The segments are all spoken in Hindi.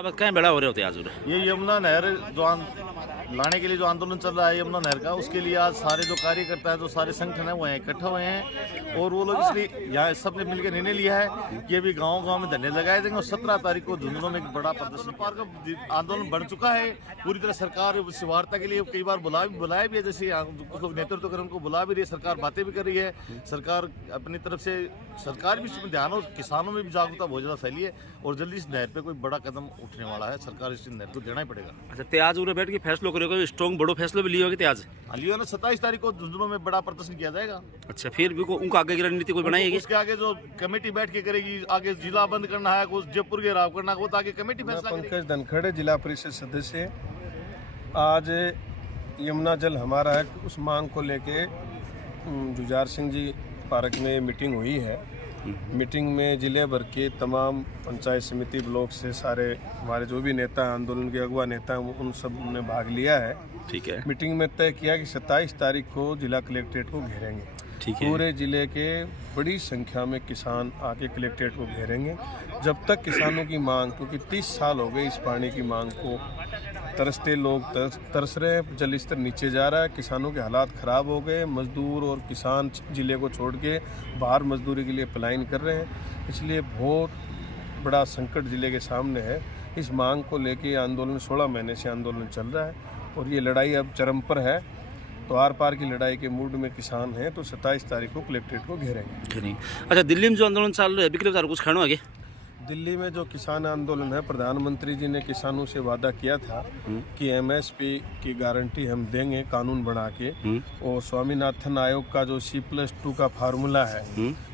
अब क्या बड़ा हो रहे होते आज ये यमुना नहर जो लाने के लिए जो आंदोलन चल रहा है यमुना नहर का, उसके लिए आज सारे जो कार्यकर्ता है, जो सारे संगठन है, वो यहाँ इकट्ठा हुए हैं और वो लोग इसलिए यहाँ सबने मिलकर निर्णय लिया है कि अभी गांव-गांव में धरने लगाए जाएंगे और 17 तारीख को झुंझुनू में एक बड़ा प्रदर्शन पार का आंदोलन बढ़ चुका है। पूरी तरह सरकार वार्ता के लिए कई बार बुलाया भी है, जैसे कुछ लोग नेतृत्व कर उनको बुला भी रही है, सरकार बातें भी कर रही है। सरकार अपनी तरफ से सरकार भी इसमें ध्यान हो, किसानों में भी जागरूकता बहुत ज़्यादा फैली है और जल्दी इस नहर पे कोई बड़ा कदम उठने वाला है। सरकार इस नहर को देना ही पड़ेगा। अच्छा, ते आज उरे बैठ के फैसलो करेगा, स्ट्रॉन्ग बड़ो फैसलो भी लियोगे आज? लियो ना, 27 तारीख को झुंझुनू में बड़ा प्रदर्शन किया जाएगा। अच्छा, फिर भी उनका आगे की रणनीति कोई बनाएगी? उसके आगे जो कमेटी बैठ के करेगी, आगे जिला बंद करना है, कुछ जयपुर के राव करना है, वो तो आगे कमेटी फैसला करेगी। पंकज धनखड़, जिला परिषद सदस्य। आज यमुना जल हमारा है, उस मांग को लेके जुझार सिंह जी पार्क में मीटिंग हुई है। मीटिंग में जिले भर के तमाम पंचायत समिति ब्लॉक से सारे हमारे जो भी नेता हैं, आंदोलन के अगुवा नेता हैं, उन सब ने भाग लिया है। ठीक है। मीटिंग में तय किया कि 27 तारीख को जिला कलेक्ट्रेट को घेरेंगे। ठीक है। पूरे जिले के बड़ी संख्या में किसान आके कलेक्ट्रेट को घेरेंगे जब तक किसानों की मांग, क्योंकि 30 साल हो गए इस पानी की मांग को तरसते, लोग तरस रहे हैं, जल स्तर नीचे जा रहा है, किसानों के हालात ख़राब हो गए, मजदूर और किसान ज़िले को छोड़ के बाहर मजदूरी के लिए पलायन कर रहे हैं। इसलिए बहुत बड़ा संकट ज़िले के सामने है। इस मांग को लेके आंदोलन 16 महीने से आंदोलन चल रहा है और ये लड़ाई अब चरम पर है। तो आर पार की लड़ाई के मूड में किसान हैं, तो 27 तारीख को कलेक्ट्रेट को घेरेंगे। अच्छा, दिल्ली में जो आंदोलन चल रहा है, बिक्री बाजार कुछ खाना आगे? दिल्ली में जो किसान आंदोलन है, प्रधानमंत्री जी ने किसानों से वादा किया था कि एमएसपी की गारंटी हम देंगे कानून बना के, और स्वामीनाथन आयोग का जो C+2 का फार्मूला है,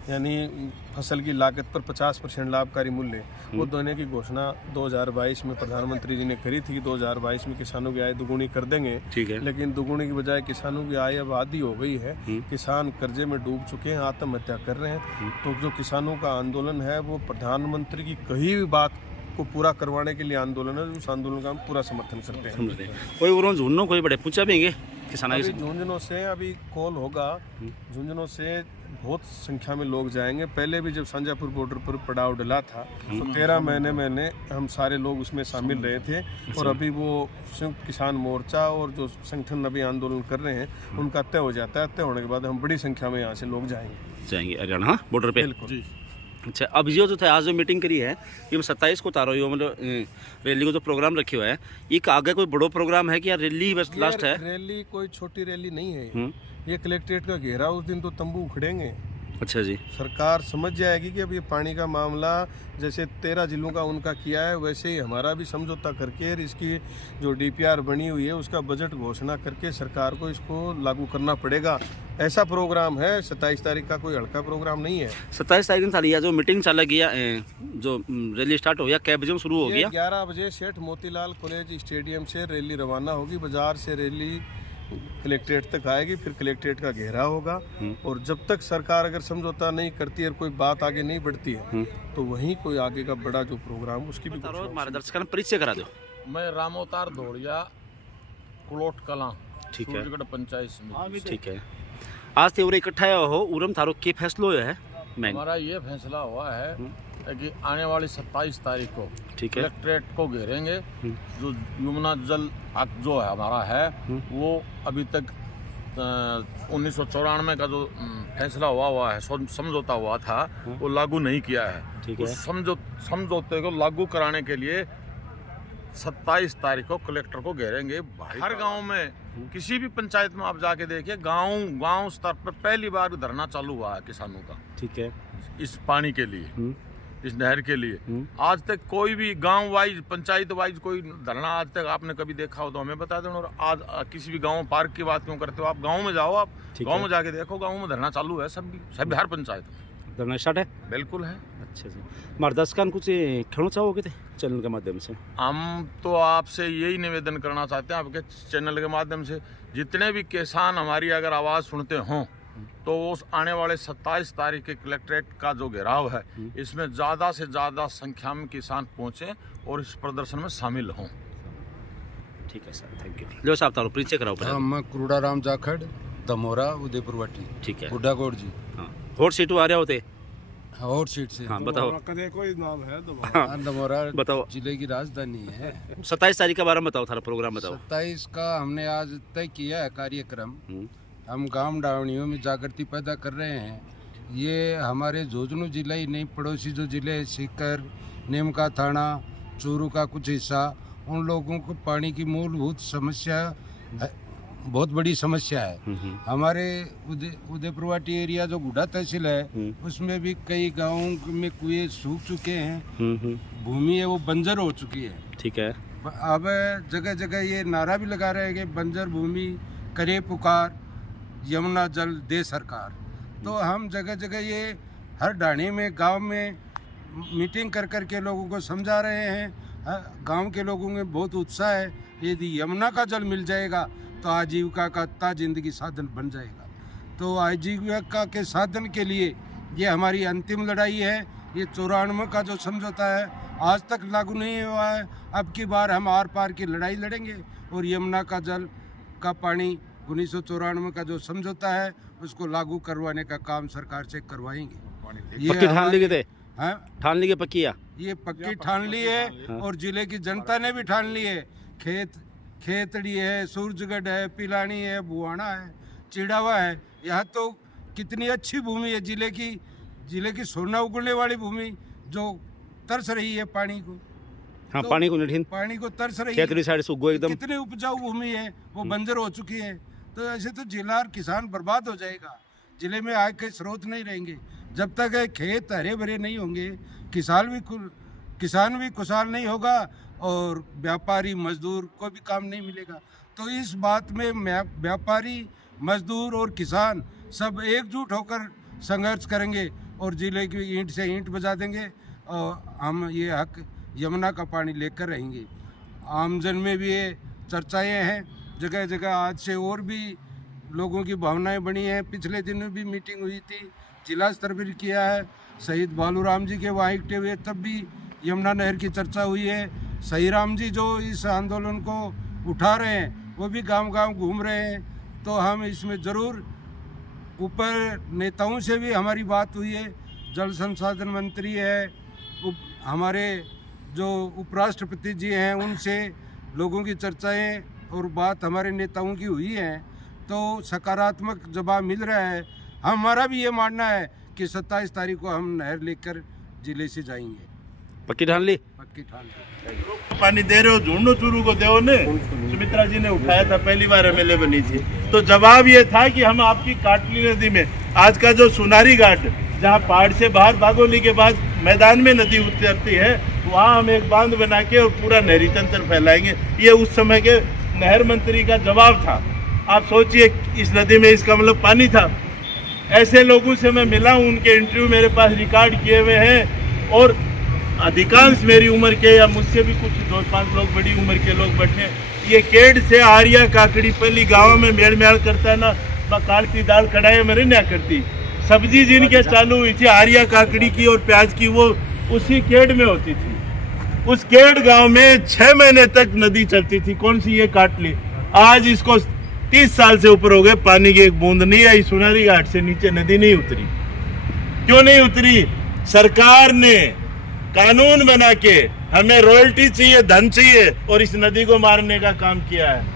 यानी फसल की लागत पर 50% लाभकारी मूल्य, वो देने की घोषणा 2022 में प्रधानमंत्री जी ने करी थी कि 2022 में किसानों की आय दुगुनी कर देंगे। ठीक है। लेकिन दुगुनी की बजाय किसानों की आय अब आधी हो गई है। किसान कर्जे में डूब चुके हैं, आत्महत्या कर रहे हैं। तो जो किसानों का आंदोलन है, वो प्रधानमंत्री की कही भी बात को पूरा करवाने के लिए आंदोलन है। उस आंदोलन का हम पूरा समर्थन करते हैं। कोई उरों झुंझुनू कोई बड़े पूछा भी किसान झुंझुनू से अभी कॉल होगा, झुंझुनू से बहुत संख्या में लोग जाएंगे। पहले भी जब संजापुर बॉर्डर पर पड़ाव डला था तो 13 महीने हम सारे लोग उसमें शामिल रहे थे। और अभी वो संयुक्त किसान मोर्चा और जो संगठन अभी आंदोलन कर रहे हैं उनका तय हो जाता है। तय होने के बाद हम बड़ी संख्या में यहाँ से लोग जाएंगे हरियाणा बॉर्डर पे। बिल्कुल। अच्छा, अब ये जो था आज जो मीटिंग करी है, ये 27 को तारो यो मतलब रैली को जो प्रोग्राम रखे हुआ है, एक आगे कोई बड़ो प्रोग्राम है कि यार रैली बस लास्ट है? रैली कोई छोटी रैली नहीं है। ये कलेक्ट्रेट का घेरा, उस दिन तो तंबू उखड़ेंगे। अच्छा जी। सरकार समझ जाएगी कि अब ये पानी का मामला जैसे 13 जिलों का उनका किया है, वैसे ही हमारा भी समझौता करके इसकी जो DPR बनी हुई है उसका बजट घोषणा करके सरकार को इसको लागू करना पड़ेगा। ऐसा प्रोग्राम है। 27 तारीख का कोई हल्का प्रोग्राम नहीं है। 27 तारीख साली जो मीटिंग चला गया, जो रैली स्टार्ट हो गया, कै बजे शुरू हो गया? 11 बजे सेठ मोतीलाल कॉलेज स्टेडियम से रैली रवाना होगी। बाजार से रैली कलेक्ट्रेट तक आएगी, फिर कलेक्ट्रेट का घेरा होगा। और जब तक सरकार अगर समझौता नहीं करती है और कोई बात आगे नहीं बढ़ती है, तो वहीं कोई आगे का बड़ा जो प्रोग्राम उसकी भी मार्गदर्शन परिचय करा दो। मैं रामोतार धोड़िया, कुलोट कला, ठीक है, पंचायत समिति। ठीक है। आज ते उरे इकट्ठा हो, उरम थारो के फैसलो है? हमारा ये फैसला हुआ है कि आने वाली 27 तारीख को कलेक्ट्रेट को घेरेंगे। जो यमुना जल जो है हमारा है, वो अभी तक 1994 का जो फैसला हुआ है, समझौता हुआ था, वो लागू नहीं किया है। उस समझौते को लागू कराने के लिए 27 तारीख को कलेक्टर को घेरेंगे। हर गांव में, किसी भी पंचायत में आप जाके देखिए, गांव स्तर पर पहली बार धरना चालू हुआ है किसानों का। ठीक है। इस पानी के लिए, इस नहर के लिए आज तक कोई भी गांव वाइज, पंचायत वाइज कोई धरना आज तक आपने कभी देखा हो तो हमें बता देना। और आज किसी भी गांव पार्क की बात क्यों करते हो? आप गांव में जाओ, आप गांव में जाके देखो, गांव में धरना चालू है। सब हर पंचायत में धरना स्टार्ट है। बिल्कुल है। अच्छा जी। मार्गदर्शन कुछ कहना चाहोगे चैनल के माध्यम से? हम तो आपसे यही निवेदन करना चाहते हैं आपके चैनल के माध्यम से, जितने भी किसान हमारी अगर आवाज़ सुनते हों, तो उस आने वाले 27 तारीख के कलेक्ट्रेट का जो घेराव है, इसमें ज़्यादा से ज़्यादा संख्या में किसान पहुँचें और इस प्रदर्शन में शामिल हों। ठीक है सर, थैंक यू। लो साहब तारो परिचय कराओ पहले। मैं कुरुड़ा राम जाखड़, दमोरा, उदयपुर वाटी। ठीक है। हुड्डाकोट जी। हाँ, होट सीटू आ रहे होते? और सीट से हाँ बताओ। कोई नाम है दमोरा बताओ। जिले की राजधानी है। 27 तारीख के बारे में बताओ, थारा प्रोग्राम बताओ। 27 का हमने आज तय किया है कार्यक्रम। हम्म, हम गांव डावनियों में जागृति पैदा कर रहे हैं। ये हमारे झुंझुनू जिला ही नहीं, पड़ोसी जो जिले सीकर, नीमका थाना, चूरू का कुछ हिस्सा, उन लोगों को पानी की मूलभूत समस्या बहुत बड़ी समस्या है। हमारे उदयपुरवाटी एरिया जो गुड़ा तहसील है उसमें भी कई गांवों में कुएं सूख चुके हैं, भूमि है वो बंजर हो चुकी है। ठीक है। अब जगह जगह ये नारा भी लगा रहे हैं कि बंजर भूमि करे पुकार, यमुना जल दे सरकार। तो हम जगह जगह ये हर ढाणी में गांव में मीटिंग कर कर के लोगों को समझा रहे हैं। गांव के लोगों में बहुत उत्साह है, यदि यमुना का जल मिल जाएगा तो आजीविका का ता जिंदगी साधन बन जाएगा। तो आजीविका के साधन के लिए ये हमारी अंतिम लड़ाई है। ये 94 का जो समझौता है आज तक लागू नहीं हुआ है। अब की बार हम आर पार की लड़ाई लड़ेंगे और यमुना का जल का पानी 1994 का जो समझौता है उसको लागू करवाने का काम सरकार से करवाएंगे। पक्की ठान ली थे? हाँ, ठान ली पक्की ये पक्की ठान ली है और जिले की जनता ने भी ठान ली है। खेतड़ी है, सूरजगढ़ है, पिलानी है, बुआना है, चिड़ावा है। यहाँ तो कितनी अच्छी भूमि है, जिले की सोना उगलने वाली भूमि जो तरस रही है पानी को। हाँ, तो पानी को तरस रही है। खेतड़ी साइड सुगो एकदम कितनी उपजाऊ भूमि है वो बंजर हो चुकी है। तो ऐसे तो जिला और किसान बर्बाद हो जाएगा। जिले में आय के स्रोत नहीं रहेंगे जब तक खेत हरे भरे नहीं होंगे। किसान भी खुशहाल नहीं होगा और व्यापारी मजदूर को भी काम नहीं मिलेगा। तो इस बात में व्यापारी, मजदूर और किसान सब एकजुट होकर संघर्ष करेंगे और जिले की ईंट से ईंट बजा देंगे और हम ये हक यमुना का पानी लेकर रहेंगे। आमजन में भी ये चर्चाएं हैं, जगह जगह आज से और भी लोगों की भावनाएं बनी हैं। पिछले दिनों भी मीटिंग हुई थी, जिला स्तर पर किया है। शहीद बालूराम जी के वहाँ इकट्ठे हुए तब भी यमुना नहर की चर्चा हुई है। सही राम जी जो इस आंदोलन को उठा रहे हैं वो भी गांव गांव घूम रहे हैं। तो हम इसमें ज़रूर, ऊपर नेताओं से भी हमारी बात हुई है, जल संसाधन मंत्री है, हमारे जो उपराष्ट्रपति जी हैं उनसे लोगों की चर्चाएं और बात हमारे नेताओं की हुई है। तो सकारात्मक जवाब मिल रहा है। हमारा भी ये मानना है कि 27 तारीख को हम नहर लेकर जिले से जाएंगे। पक्की ठान ली? पक्की ठान ली। पानी दे रहे हो, झुंझुनू चूरू को दो ने। सुमित्रा जी ने उठाया था, पहली बार एमएलए बनी थी, तो जवाब ये था कि हम आपकी काटली नदी में, आज का जो सुनारी घाट जहाँ पहाड़ से बाहर बागोली के बाद मैदान में नदी उतरती है, वहाँ हम एक बांध बना के और पूरा नहरी तंत्र फैलाएंगे। ये उस समय के नहर मंत्री का जवाब था। आप सोचिए, इस नदी में इसका मतलब पानी था। ऐसे लोगों से मैं मिला हूँ, उनके इंटरव्यू मेरे पास रिकॉर्ड किए हुए हैं और अधिकांश मेरी उम्र के या मुझसे भी कुछ 2-5 लोग बड़ी उम्र के लोग बैठे। ये केड से आरिया काकड़ी पहली गाँव में मेड़ मेड़ करता है ना, कालती दाल कढ़ाई में रहना करती। सब्जी जिनके चालू हुई थी आरिया काकड़ी की और प्याज की, वो उसी केड में होती थी। उस केड गांव में 6 महीने तक नदी चलती थी। कौन सी? ये काटली। आज इसको 30 साल से ऊपर हो गए, पानी की एक बूंद नहीं आई। सुनारी घाट से नीचे नदी नहीं उतरी। क्यों नहीं उतरी? सरकार ने कानून बना के हमें रॉयल्टी चाहिए, धन चाहिए, और इस नदी को मारने का काम किया है।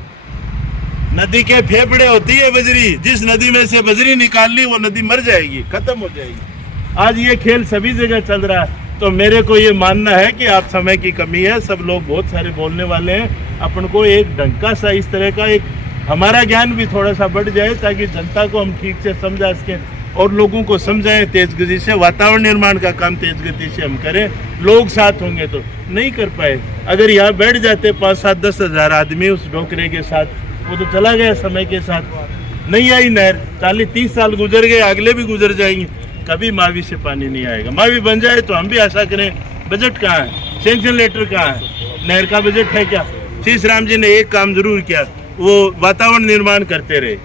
नदी के फेफड़े होती है बजरी, जिस नदी में से बजरी निकाल ली वो नदी मर जाएगी, खत्म हो जाएगी। आज ये खेल सभी जगह चल रहा है। तो मेरे को ये मानना है कि आप समय की कमी है, सब लोग बहुत सारे बोलने वाले हैं। अपन को एक ढंका सा इस तरह का एक हमारा ज्ञान भी थोड़ा सा बढ़ जाए ताकि जनता को हम ठीक से समझा सकें और लोगों को समझाएं तेज गति से। वातावरण निर्माण का काम तेज गति से हम करें। लोग साथ होंगे तो नहीं कर पाए। अगर यहाँ बैठ जाते 5-7-10 हज़ार आदमी उस डोकरे के साथ, वो तो चला गया समय के साथ। नहीं आई नहर, 40-30 साल गुजर गए, अगले भी गुजर जाएंगे, कभी मावी से पानी नहीं आएगा। मावी बन जाए तो हम भी आशा करें। बजट कहाँ है? सैंक्शन लेटर कहाँ है? नहर का बजट है क्या? शीश राम जी ने एक काम जरूर किया, वो वातावरण निर्माण करते रहे,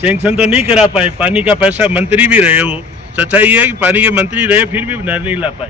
सैंक्शन तो नहीं करा पाए। पानी का पैसा मंत्री भी रहे, वो सच्चाई है कि पानी के मंत्री रहे फिर भी नहर नहीं ला पाए।